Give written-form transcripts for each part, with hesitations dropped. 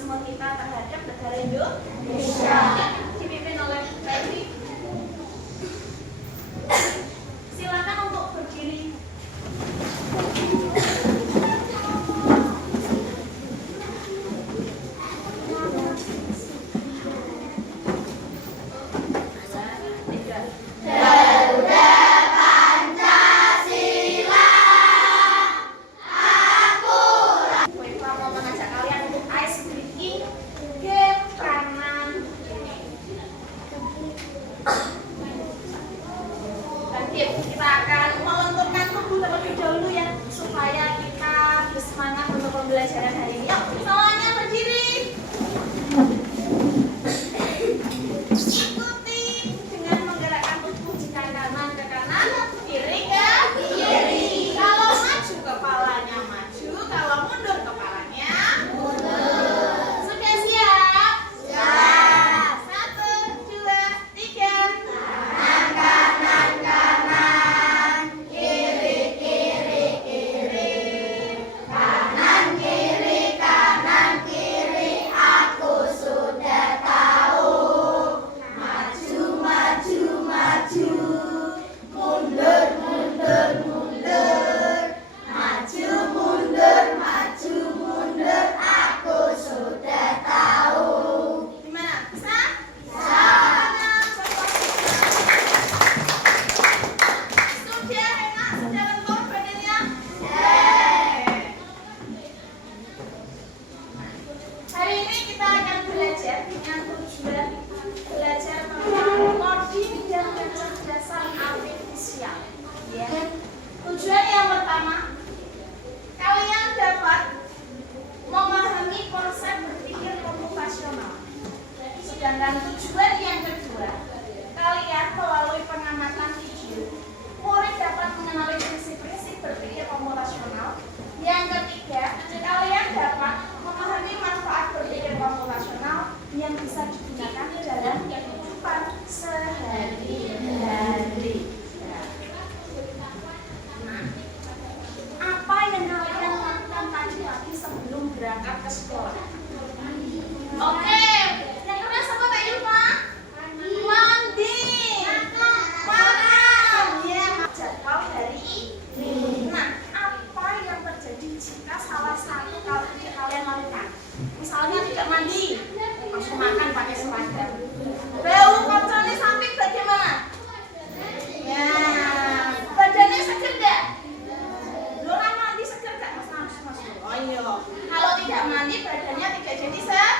nasionalisme kita terhadap negara Indonesia. Dipimpin oleh Baikri. Silakan untuk berdiri. Kita akan melenturkan tubuh terlebih dahulu ya, supaya kita bersemangat untuk pembelajaran hari ini. Yuk, semuanya berdiri. Ikuti dengan menggerakkan tubuh jika kanan ke kanan, kiri ke kiri. Kalau maju kepalanya maju, kalau mundur kepalanya mundur. Sudah siap? Siap. 1, 2, 3. Kanan, kanan, kiri, kiri, kiri. Kanan, kiri, aku sudah tahu. Maju, maju, maju. Mundur, mundur, mundur. Maju, mundur, maju, mundur. Aku sudah tahu. Gimana? Bisa? Bisa. Sudah enak, sudah lentur badannya? Hari ini kita akan belajar dengan tujuan belajar tentang coding dan kecerdasan artifisial. Ya. Tujuan yang pertama, kalian dapat memahami konsep berpikir komputasional. Sedangkan tujuan yang kedua, kalian melalui pengamatan video, murid dapat mengenali prinsip-prinsip berpikir komputasional. Yang ketiga, kalian dapat memahami manfaat berpikir komputasional yang bisa digunakan dalam kehidupan sehari-hari. Nah, apa yang kalian lakukan tadi pagi sebelum berangkat ke sekolah? Oke, yang keras apa Kak Ilva? Mandi, makan, ya, jadwal hari ini. Nah, apa yang terjadi jika salah satu kalian lakukan? Misalnya tidak mandi, langsung makan pakai seragam. Bau kocornya samping bagaimana? Ya, badannya seger nggak? Orang mandi seger nggak Mas? Oh iya. Kalau tidak mandi badannya tidak jadi seger.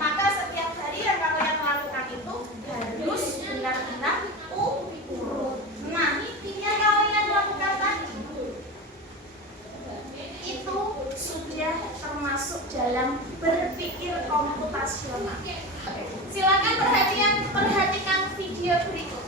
Maka setiap hari yang kalian lakukan itu harus benar-benar urut. Nah, yang kalian lakukan tadi itu sudah termasuk dalam berpikir komputasional. Silakan perhatikan video berikut.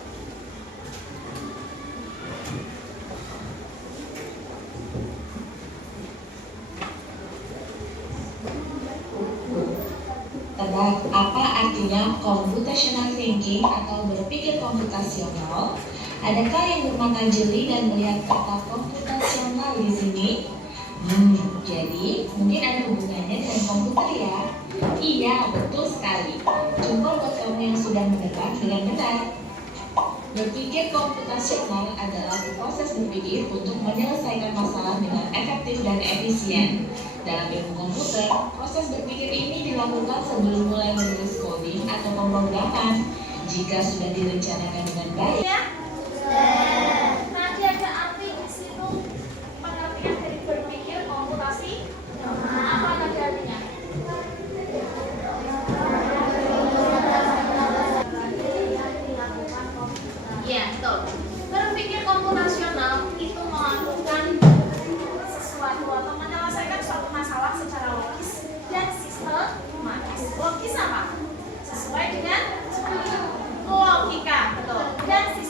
Tebak apa artinya computational thinking atau berpikir komputasional? Adakah yang bermata jeli dan melihat kata komputasional di sini? Jadi mungkin ada hubungannya dengan komputer ya? Iya, betul sekali. Coba buat kamu yang sudah mendengar dengan benar. Berpikir komputasional adalah proses berpikir untuk menyelesaikan masalah dengan efektif dan efisien. Dalam ilmu komputer, proses berpikir ini dilakukan sebelum mulai menulis coding atau pemrograman. Jika sudah direncanakan dengan baik. Tadi ada arti di situ pengertian dari berpikir komputasi. Apa tadi artinya? Ya, betul. Berpikir komputasional itu melakukan sesuatu atau menyelesaikan suatu masalah secara logis dan sistematis. Logis apa? Sesuai dengan logika, betul. Dan sistematis.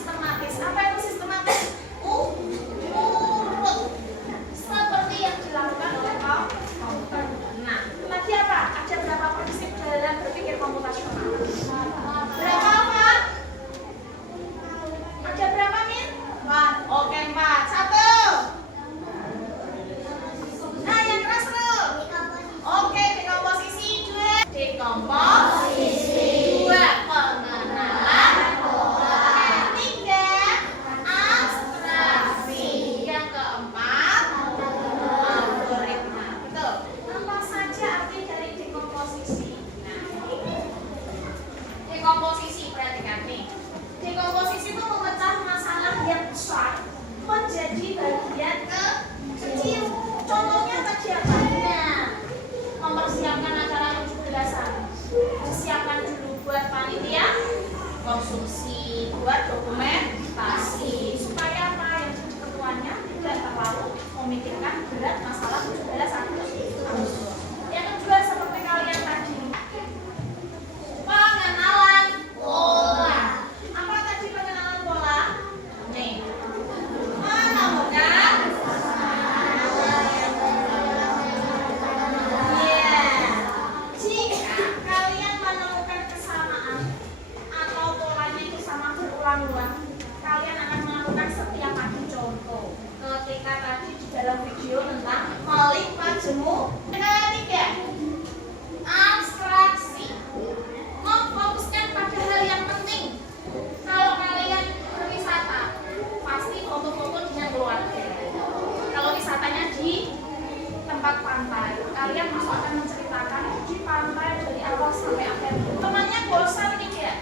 akan menceritakan di pantai dari awal sampai akhir. Temannya bosan nih dia.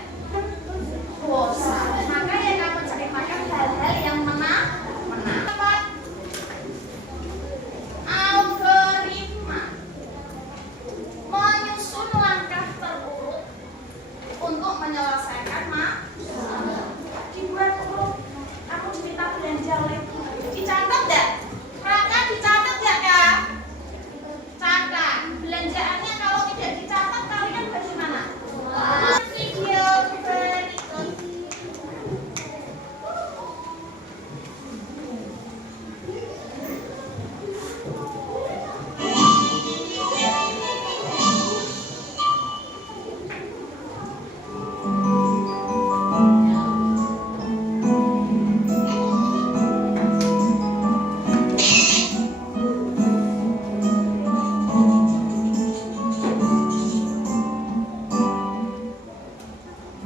Bosan. Maka dia akan menceritakan hal-hal yang menang. Algoritma menyusun langkah terurut untuk menyelesaikan masalah. Dibuat urut. Aku diminta belanja oleh dicatat enggak? Raka dicatat ya kak? Catat. Belanjaannya kalau tidak dicatat kalian bagaimana? Video berikut.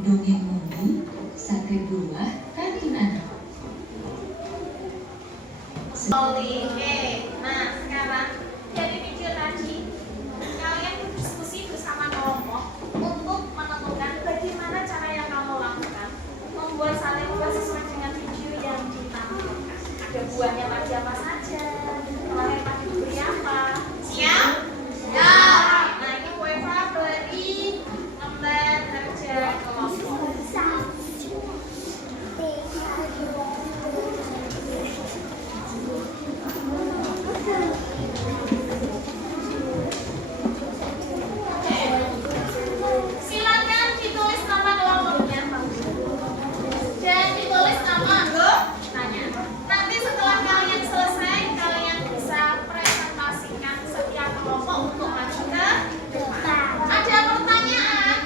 Dongeng Mumbu, sate buah, kartun anak. Oke, nah sekarang dari video tadi kalian berdiskusi bersama kelompok untuk menentukan bagaimana cara yang kamu lakukan membuat sate buah sesuai dengan video yang ditampilkan. Ada buahnya tadi apa saja, kemarin tadi diberi apa? Siap? Siap. Nah ini Bu Eva beri lembar kerja kelompok. Silakan ditulis nama kelompoknya dan ditulis nama anggotanya. Nanti setelah kalian selesai, kalian bisa presentasikan setiap kelompok untuk maju ke depan. Ada pertanyaan?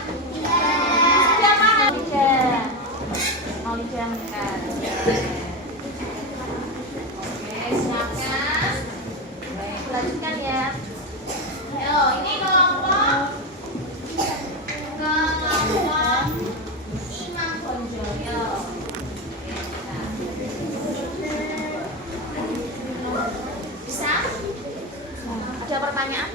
Sudah mana? Mau dijamkan. Oke, silakan. Baik, lanjutkan ya. Ayo, ini kelompok Imam Bonjoyo. Bisa? Ada pertanyaan?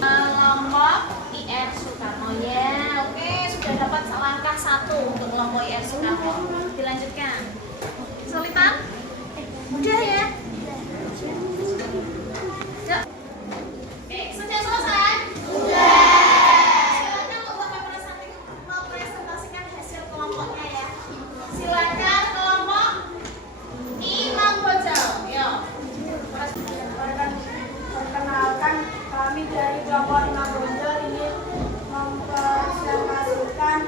Kelompok IR Soekarno ya. Oke, sudah dapat langkah 1 untuk kelompok IR Soekarno. Dilanjutkan. Kesulitan? Udah ya? Yuk. Oke, sudah selesai? Silakan mempresentasikan hasil kelompoknya ya. Silakan kelompok Imam Bonjol. Yuk. Perkenalkan, kami dari kelompok Imam Bonjol ingin mempresentasikan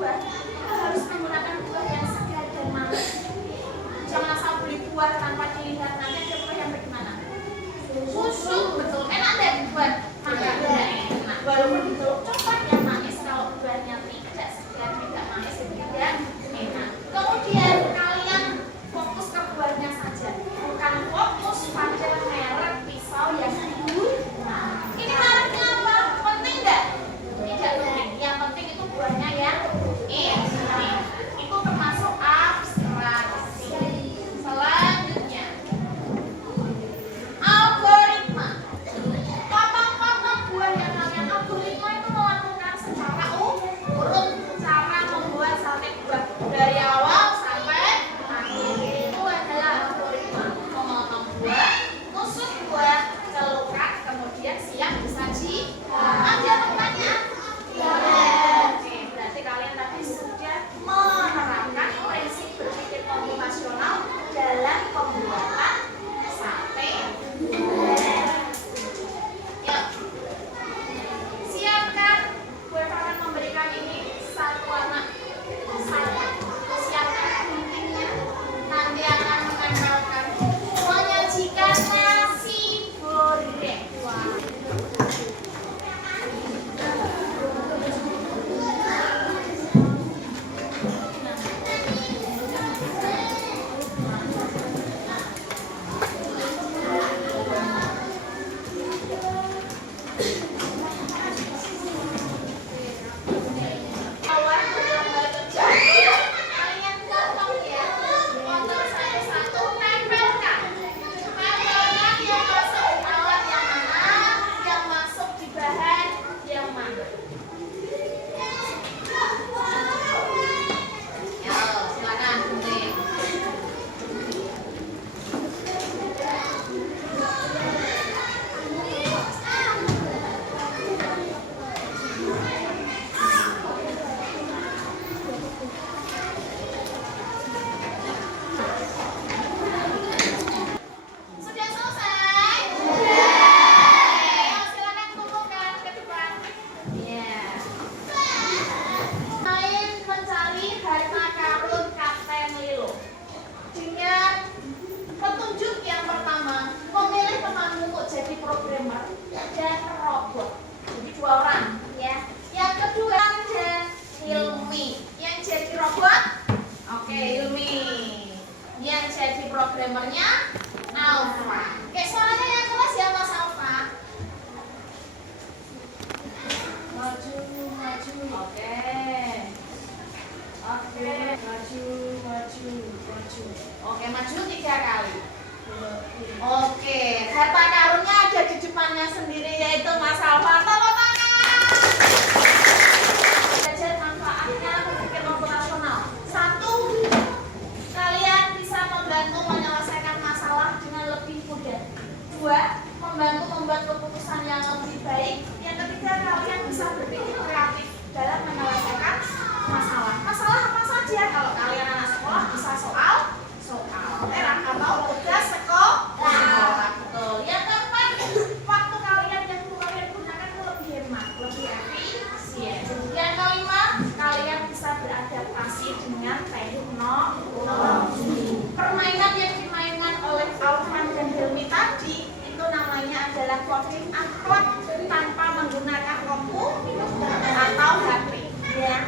buah itu harus menggunakan buah yang segar dan manis. Jangan asal beli buah tanpa dilihat, nanti ada buah yang bagaimana? Busuk, betul. Enak deh buat makan, enak. Walaupun itu coklat yang manis, kalau buahnya tidak segar, tidak manis, itu tidak enak. Kemudian kalian fokus ke buahnya saja, bukan fokus pada merek pisau yang nah, ini mereknya apa? Penting nggak? Tidak penting. Yang penting itu buahnya yang ini. Itu termasuk abstraksi. Selanjutnya, algoritma. Potong-potong buah yang kalian algoritma itu melakukan secara urut cara membuat sate buah dari awal sampai akhir. Itu adalah algoritma. Memotong buah, tusuk buah, celupkan, kemudian siap disaji. Ada pertanyaan? Oke, berarti kalian tadi sudah menerapkan prinsip berpikir komputasional dalam pembuatan sate. Yuk, siapkan. Gue akan memberikan ini satu warna. Siapkan guntingnya. Nanti akan menempelkan. Menyajikan nasi goreng. Wah. Awal gambar terjadi, kalian potong ya, potong satu-satu, tempelkan. Tempelkan yang masuk di alat yang mana, yang masuk di bahan yang mana. Yo, silakan gunting. Sudah selesai? Ayo, silakan kumpulkan ke depan. Iya. Main mencari harta karun Kapten Lilo. Dengan petunjuk yang pertama, memilih temanmu untuk jadi programmer dan robot. Jadi 2 orang, ya. Yang kedua dan Hilmi. Yang jadi robot? Oke, Hilmi. Yang jadi programmernya Alfa. Oke, suaranya yang keras ya Mas Alfa. Maju, maju. Oke. Oke, maju, maju, maju. Oke, maju 3 kali. Oke, harta karunnya ada di depannya sendiri yaitu Mas Alfa. Tepuk tangan. Belajar manfaatnya berpikir komputasional. 1, kalian bisa membantu menyelesaikan masalah dengan lebih mudah. 2, membantu membuat keputusan yang lebih baik. Yang ketiga, kalian bisa berpikir kreatif dalam menyelesaikan masalah. Masalah apa saja? Kalau kalian anak sekolah bisa soal atau tugas sekolah. Betul. Yang keempat, waktu kalian yang kalian gunakan itu lebih hemat, lebih efisien. Yang kelima, kalian bisa beradaptasi dengan teknologi. Permainan yang dimainkan oleh Alfan dan Hilmi tadi itu namanya adalah coding akord tanpa menggunakan komputer atau HP. Ya.